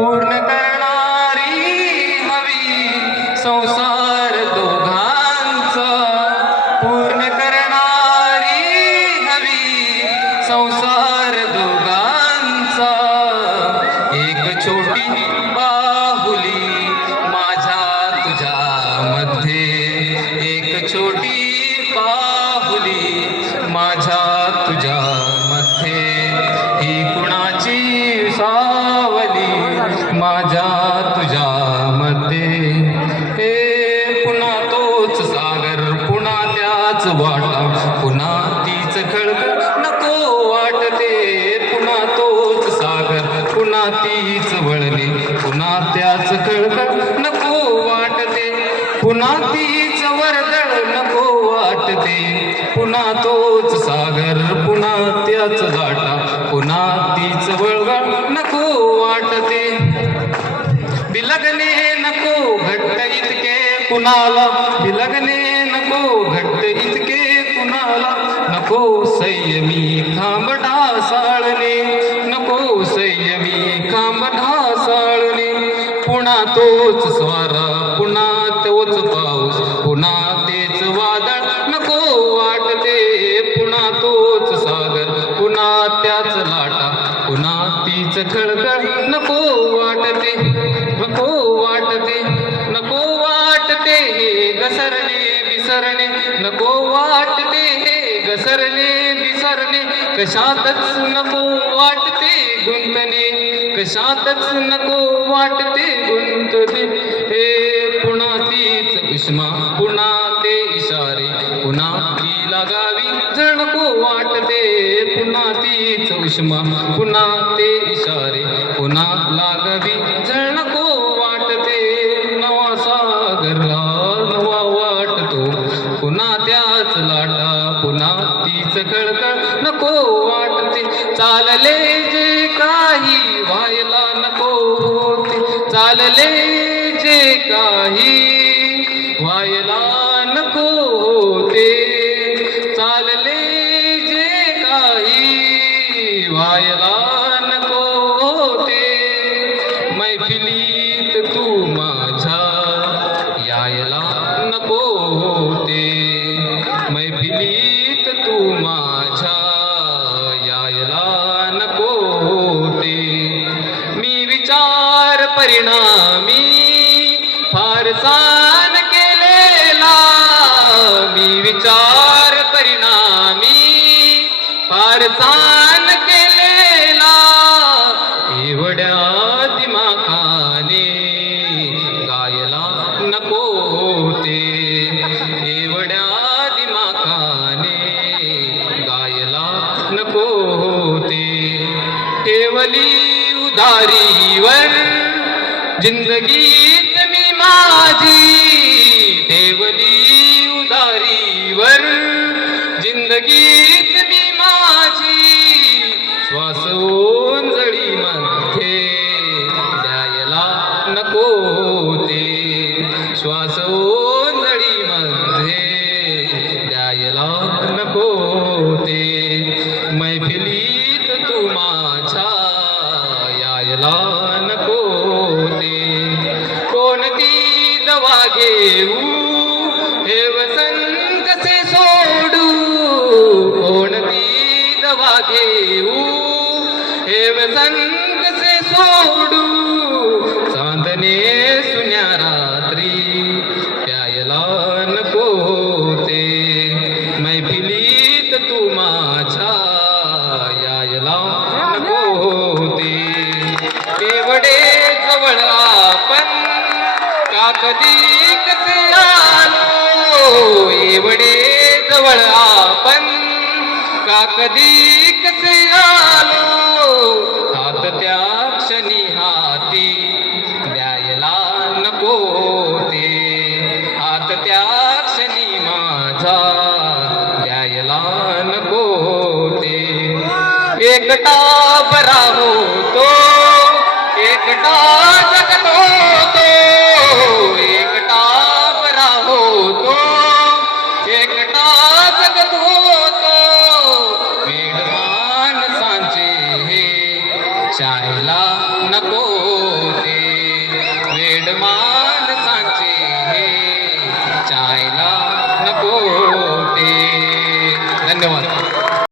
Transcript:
more माझ्या तुझ्या मध्ये हे पुन्हा तोच सागर पुन्हा त्याच वाटा. पुन्हा तीच खळखळ नको वाटते. पुन्हा तोच सागर पुन्हा तीच वळली पुन्हा त्याच खळखळ नको वाटते. पुन्हा तीच वर्दळ नको वाटते. पुन्हा तोच सागर पुन्हा त्याच लाटा पुन्हा तीच वळगळ कुणाला बिलगणे नको घट्ट इतके कुणाला? नको संयमी खांब साळणे नको संयमी खांब साळणे. पुन्हा तोच स्वारा पुन्हा तोच पाऊस पुन्हा तेच वादळ नको वाटते. पुन्हा तोच सागर पुन्हा त्याच लाटा पुन्हा तीच खळखळ. विसरणे नको वाटते हे घसरणे विसरणे. कशातच नको वाटते गुंतणे कशातच नको वाटते गुंतणे. हे पुन्हा तीच उष्मा पुन्हा ते इशारे पुन्हा ती लागावी जर नको वाटते पुन्हा तीच उष्मा पुन्हा ते इशारे. चालले जे काही व्हायला नको होते. चालले जे काही विचार परिणामी फारसान केलेला मी विचार परिणामी फारसान केलेला एवढ्या दिमाखाने गायला नको होते. एवढ्या दिमाखाने गायला नको होते. ठेवली दारीवर जिंदगीत मी माझी. देवली उदारीवर जिंदगी घेऊ. हे वसंत कसे सोडू. चांदणे सुन्या रात्री. प्यायला नको ते मैफिलीत तू माझ्या यायला नको ते एवढे जवळ आपण का कधी कसे आलो. एवढे जवळ आपण का कधी एकटा बरा होतो एकटा जगत तो